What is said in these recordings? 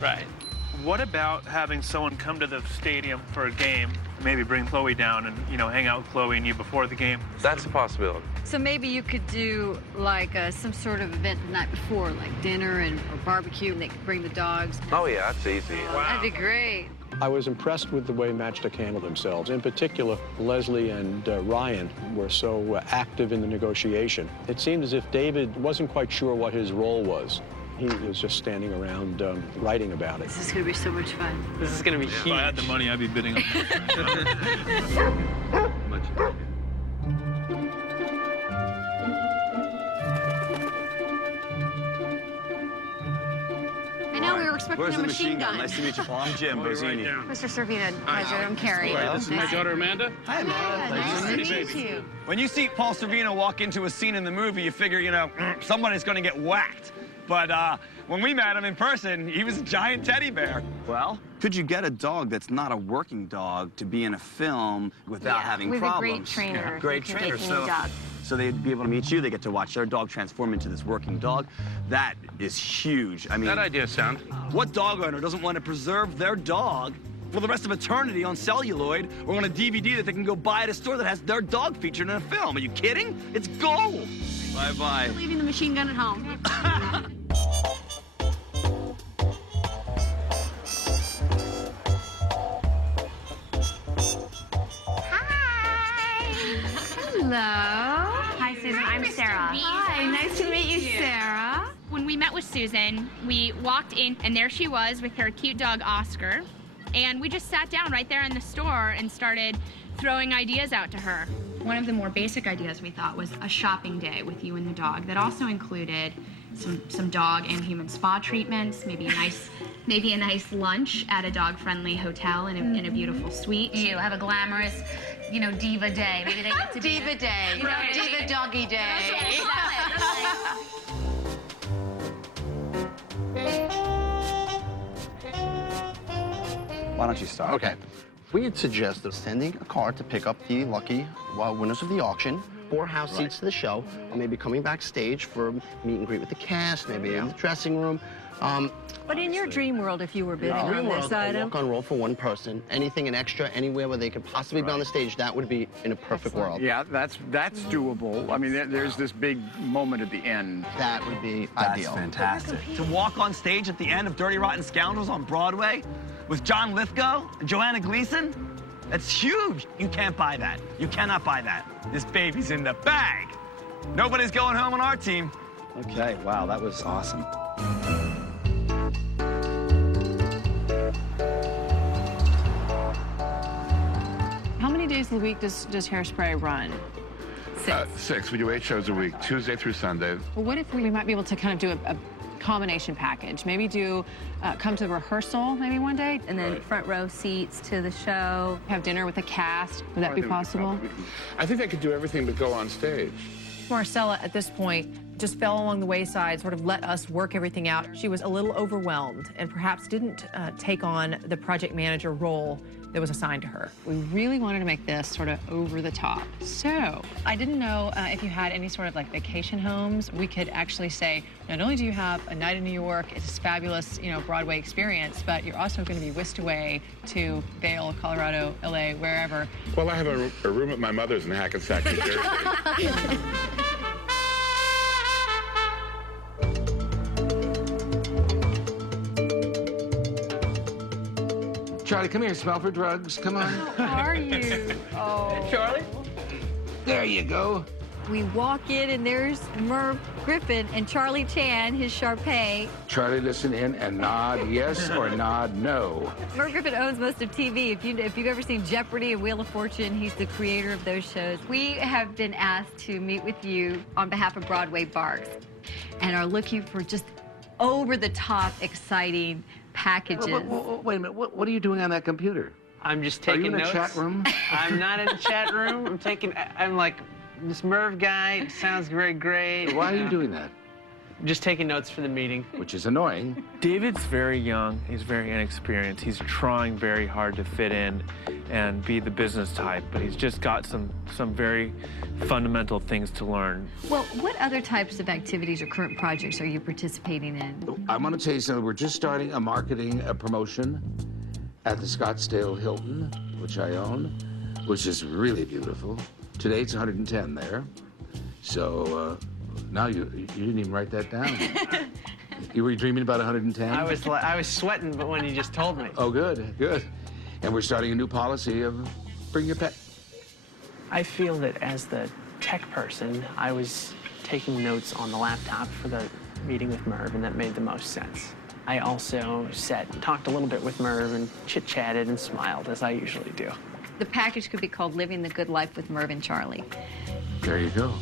Right. What about having someone come to the stadium for a game, maybe bring Chloe down and, hang out with Chloe and you before the game? That's a possibility. So maybe you could do like some sort of event the night before, like dinner or barbecue, and they could bring the dogs. Oh, yeah, that's easy. Wow. That'd be great. I was impressed with the way Matchstick handled themselves. In particular, Leslie and Ryan were so active in the negotiation. It seemed as if David wasn't quite sure what his role was. He was just standing around writing about it. This is going to be so much fun. This is going to be huge. If I had the money, I'd be bidding on this. Much I know, we were expecting Where's a the machine gun. Nice to meet you, Paul. I'm Jim Bozzini. Mr. Servina, pleasure. I'm Carrie. This is my daughter, Amanda. Hi, Yeah, nice to meet you. When you see Paul Sorvino walk into a scene in the movie, you figure, somebody's going to get whacked. But when we met him in person, he was a giant teddy bear. Well, could you get a dog that's not a working dog to be in a film without having problems? We have a great trainer. Yeah. Great trainer. So they'd be able to meet you. They get to watch their dog transform into this working dog. That is huge. I mean, That idea is sound. what dog owner doesn't want to preserve their dog for the rest of eternity on celluloid or on a DVD that they can go buy at a store that has their dog featured in a film? Are you kidding? It's gold. Bye-bye. Leaving the machine gun at home. Hello. Hi, Susan. I'm Sarah. Hi, nice to meet you, Sarah. When we met with Susan, we walked in, and there she was with her cute dog, Oscar. And we just sat down right there in the store and started throwing ideas out to her. One of the more basic ideas we thought was a shopping day with you and the dog that also included some dog and human spa treatments, maybe a nice lunch at a dog-friendly hotel in a beautiful suite. You have a glamorous, diva day. Maybe they get to be Diva day. Right. Diva doggy day. Why don't you start? Okay. We had suggested sending a car to pick up the lucky winners of the auction, 4 house seats to the show, or maybe coming backstage for a meet and greet with the cast, maybe in the dressing room. But in your dream world, if you were bidding on this a item, walk-on roll for one person, anything an extra, anywhere where they could possibly be on the stage, that would be in a perfect world. Yeah, that's doable. I mean, there's this big moment at the end. That would be That's ideal. fantastic. To walk on stage at the end of Dirty Rotten Scoundrels on Broadway with John Lithgow and Joanna Gleason, that's huge. You can't buy that. You cannot buy that. This baby's in the bag. Nobody's going home on our team. Okay, wow, that was awesome. How many days of the week does Hairspray run? 6. 6. We do 8 shows a week, Tuesday through Sunday. Well, what if we might be able to kind of do a combination package? Maybe do come to the rehearsal maybe one day, And then front row seats to the show. have dinner with the cast. Would that be possible? I think they could do everything but go on stage. Marcella, at this point, just fell along the wayside, sort of let us work everything out. She was a little overwhelmed and perhaps didn't take on the project manager role that was assigned to her. We really wanted to make this sort of over the top. So I didn't know if you had any sort of like vacation homes. We could actually say, not only do you have a night in New York, it's this fabulous, Broadway experience, but you're also going to be whisked away to Vail, Colorado, LA, wherever. Well, I have a room at my mother's in Hackensack, New Jersey. Charlie, come here, smell for drugs. Come on. how are you? Oh. Charlie? There you go. We walk in and there's Merv Griffin and Charlie Chan, his Sharpay. Charlie, listen in and nod yes or nod no. Merv Griffin owns most of TV. If you've ever seen Jeopardy and Wheel of Fortune, he's the creator of those shows. We have been asked to meet with you on behalf of Broadway Barks and are looking for just over-the-top exciting packages. Wait a minute. What are you doing on that computer? I'm just taking notes. Are you in a chat room? I'm not in a chat room. I'm like, this Merv guy sounds very great. Why are you doing that? Just taking notes for the meeting. Which is annoying. David's very young. He's very inexperienced. He's trying very hard to fit in and be the business type, but he's just got some very fundamental things to learn. Well, what other types of activities or current projects are you participating in? I want to tell you something. We're just starting a marketing promotion at the Scottsdale Hilton, which I own, which is really beautiful. Today it's 110 there. So now you didn't even write that down. You were dreaming about 110? I was sweating, but when you just told me. Oh, good, good. And we're starting a new policy of bring your pet. I feel that as the tech person, I was taking notes on the laptop for the meeting with Merv, and that made the most sense. I also sat and talked a little bit with Merv and chit-chatted and smiled, as I usually do. The package could be called Living the Good Life with Merv and Charlie. There you go.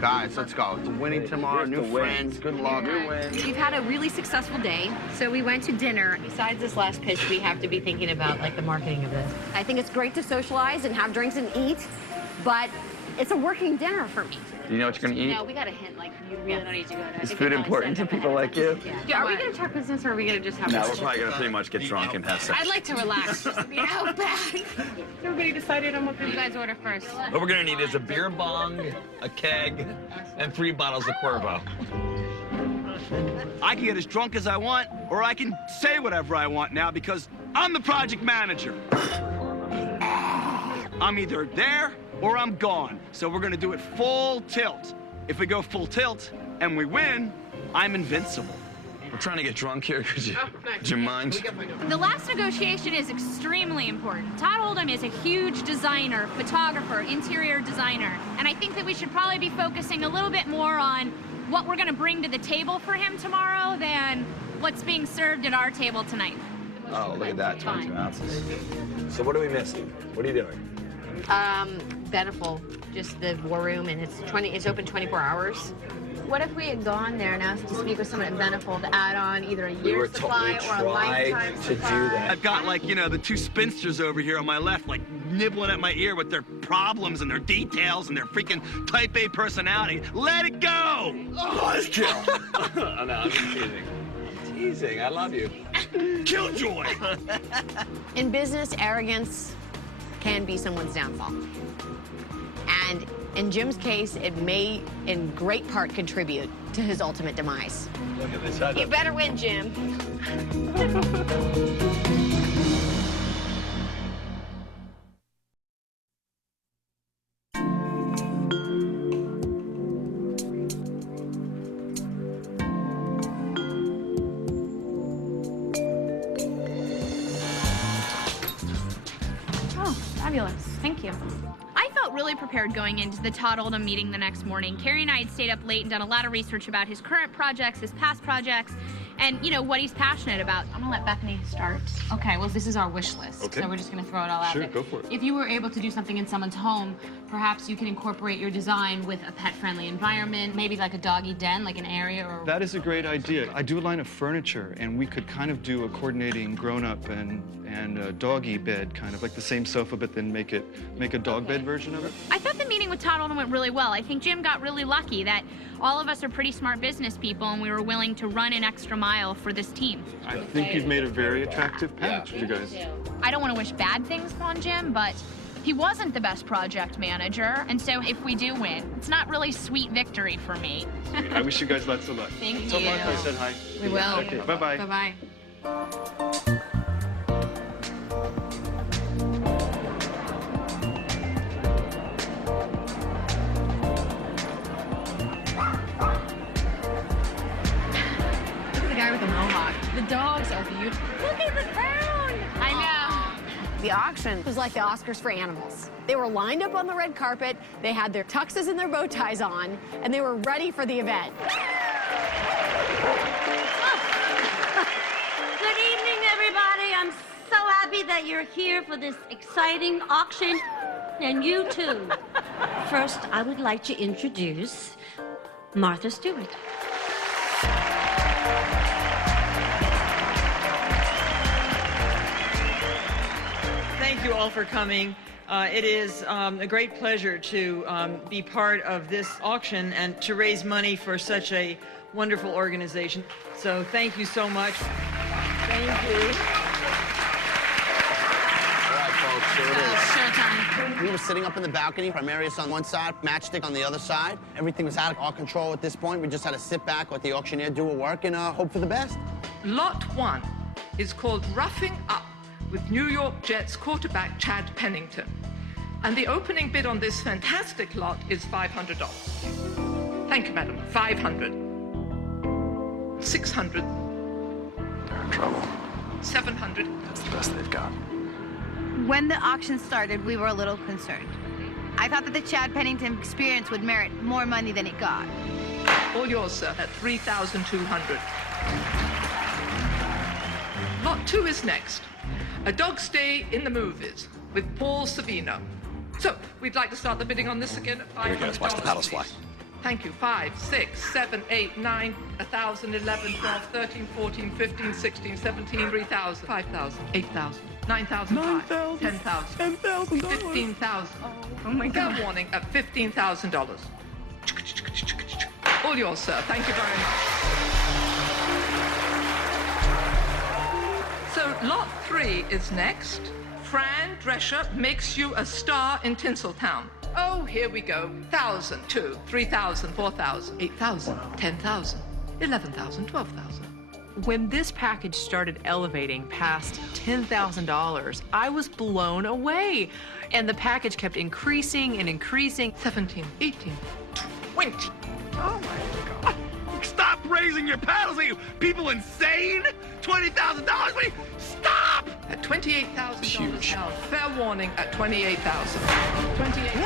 Guys, let's go. It's winning tomorrow, new friends, good luck. We've had a really successful day, so we went to dinner. Besides this last pitch, we have to be thinking about, like, the marketing of this. I think it's great to socialize and have drinks and eat, but it's a working dinner for me. Do you know what you're gonna eat? No, we got a hint, like, you really don't need to go to... Is food important to people like you? Yeah. Are we going to talk business, or are we going to just have... No, we're probably gonna pretty much get drunk and have sex. I'd like to relax. Just be out back. Everybody decided on what you guys order first. What we're gonna need is a beer bong, a keg, and 3 bottles of Cuervo. I can get as drunk as I want, or I can say whatever I want now because I'm the project manager. I'm either there or I'm gone. So we're gonna do it full tilt. If we go full tilt and we win, I'm invincible. We're trying to get drunk here. Could you mind? The last negotiation is extremely important. Todd Oldham is a huge designer, photographer, interior designer, and I think that we should probably be focusing a little bit more on what we're going to bring to the table for him tomorrow than what's being served at our table tonight. Oh, look at that, 22 ounces. So what are we missing? What are you doing? Beneful, just the war room, and it's open 24 hours. What if we had gone there and asked to speak with someone at Beneful to add on either a year's supply or a lifetime supply? I've got, like, you know, the 2 spinsters over here on my left, like, nibbling at my ear with their problems and their details and their freaking type A personality. Let it go! Oh, let's kill. Oh, no, I'm just teasing. I'm teasing. I love you. Killjoy! In business, arrogance can be someone's downfall. And in Jim's case, it may, in great part, contribute to his ultimate demise. Look at this. You better win, Jim. Oh, fabulous. Thank you. I felt really prepared going into the Todd Oldham meeting the next morning. Carrie and I had stayed up late and done a lot of research about his current projects, his past projects, and, you know, what he's passionate about. I'm gonna let Bethany start. Okay, well, this is our wish list. Okay. So we're just gonna throw it all out Sure, there. go for it. If you were able to do something in someone's home, perhaps you can incorporate your design with a pet-friendly environment, maybe like a doggy den, like an area or... That is a great idea. I do a line of furniture, and we could kind of do a coordinating grown-up and a doggy bed, kind of like the same sofa, but then make a dog bed version of it. I thought the meeting with Todd Oldham went really well. I think Jim got really lucky that all of us are pretty smart business people, and we were willing to run an extra mile for this team. I think you've made a very attractive package, you guys. I don't want to wish bad things upon Jim, but he wasn't the best project manager, and so if we do win, it's not really sweet victory for me. I wish you guys lots of luck. Thank Tell you. Martha I said hi. We will. Okay, bye-bye. Bye-bye. Look at the guy with the mohawk. The dogs are beautiful. Look at the crown! I know. The auction was like the Oscars for animals. They were lined up on the red carpet, they had their tuxes and their bow ties on, and they were ready for the event. Good evening, everybody. I'm so happy that you're here for this exciting auction, and you too. First, I would like to introduce Martha Stewart. you all for coming. It is a great pleasure to be part of this auction and to raise money for such a wonderful organization. So thank you so much. Thank you. All right, folks, here it is. Showtime. We were sitting up in the balcony, Primarius on one side, Matchstick on the other side. Everything was out of our control at this point. We just had to sit back, let the auctioneer do her work, and hope for the best. Lot 1 is called Roughing Up with New York Jets quarterback Chad Pennington. And the opening bid on this fantastic lot is $500. Thank you, madam. 500. 600. They're in trouble. 700. That's the best they've got. When the auction started, we were a little concerned. I thought that the Chad Pennington experience would merit more money than it got. All yours, sir, at 3,200. Lot 2 is next. A Dog Stay in the Movies with Paul Savino. So, we'd like to start the bidding on this again at $500. Here we go. Let's watch the paddles fly. Thank you. 5, 6, 7, 8, 9, 1,000, 11, 12, 13, 14, 15, 16, 17, 3,000, 5,000, 8,000, 9,000, 10,000, 10,000, 15,000. Oh my God. Fair warning at $15,000. All yours, sir. Thank you very much. So, lot 3 is next. Fran Drescher makes you a star in Tinseltown. Oh, here we go. 1,000, 2, 3,000, 4,000, 8,000, 10,000, 11,000, 12,000. When this package started elevating past $10,000, I was blown away. And the package kept increasing and increasing. 17, 18, 20. Oh my God. Stop raising your paddles. Are you people insane? $20,000? Stop! At $28,000 now. Fair warning at $28,000. 28. Woo!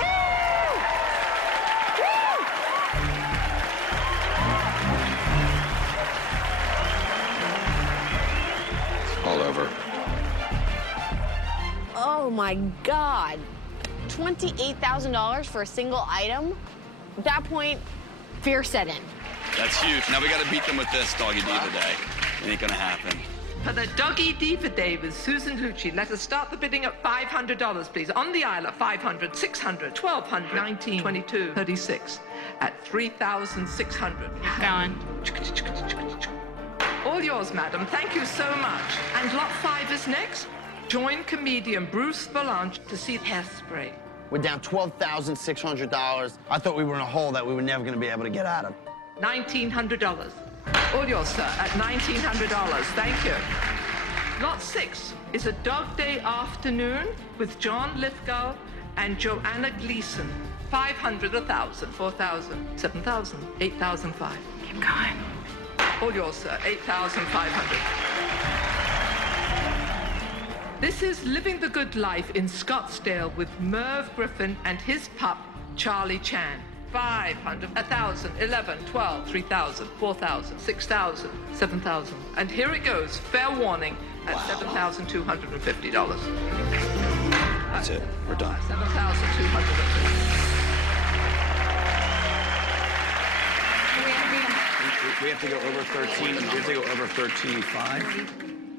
All over. Oh my God. $28,000 for a single item? At that point, fear set in. That's huge. Now we got to beat them with this Doggy Diva Day. It ain't gonna happen. For the Doggy Diva Day with Susan Lucci, let us start the bidding at $500, please. On the aisle at 500, 600, 1,200, 19, 22, 36. At 3,600. Going. All yours, madam. Thank you so much. And lot 5 is next. Join comedian Bruce Valanche to see Hairspray. We're down $12,600. I thought we were in a hole that we were never going to be able to get out of. $1,900. All yours, sir, at $1,900. Thank you. Lot 6 is a Dog Day Afternoon with John Lithgow and Joanna Gleason. 500, 1,000, 4,000, 7,000, 8,005. Keep going. All yours, sir, 8,500. This is Living the Good Life in Scottsdale with Merv Griffin and his pup, Charlie Chan. 500, 1,000, 11, 12, 3,000, 4,000, 6,000, 7,000. And here it goes, fair warning, at $7,250. That's it. We're done. $7,250. We have to go over 13. We have to go over 13.5.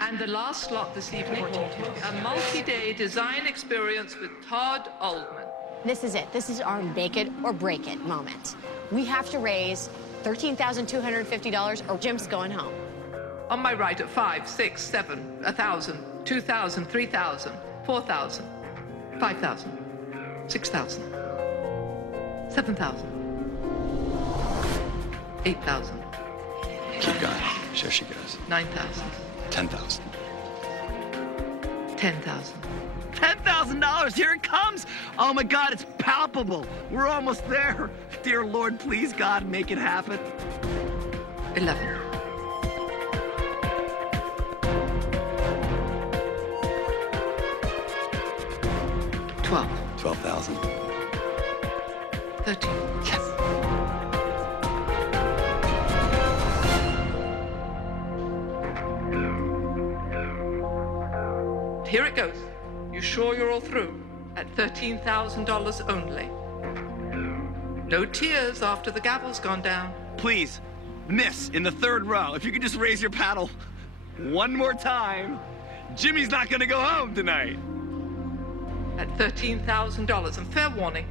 And the last slot this evening, a multi-day design experience with Todd Oldman. This is it. This is our make it or break it moment. We have to raise $13,250 or Jim's going home. On my right at 5, 6, 7, 1,000, 2,000, 3,000, 4,000, 5,000, 6,000, 7,000, 8,000. Keep going. There she goes. 9,000. 10,000. 10,000. $10,000. Here it comes. Oh my God, it's palpable. We're almost there. Dear Lord, please God, make it happen. 11. 12. 12,000. 13. Yes. Here it goes. You sure you're all through? At $13,000 only. No tears after the gavel's gone down. Please, miss, in the third row, if you could just raise your paddle one more time. Jimmy's not gonna go home tonight. at $13,000. And fair warning,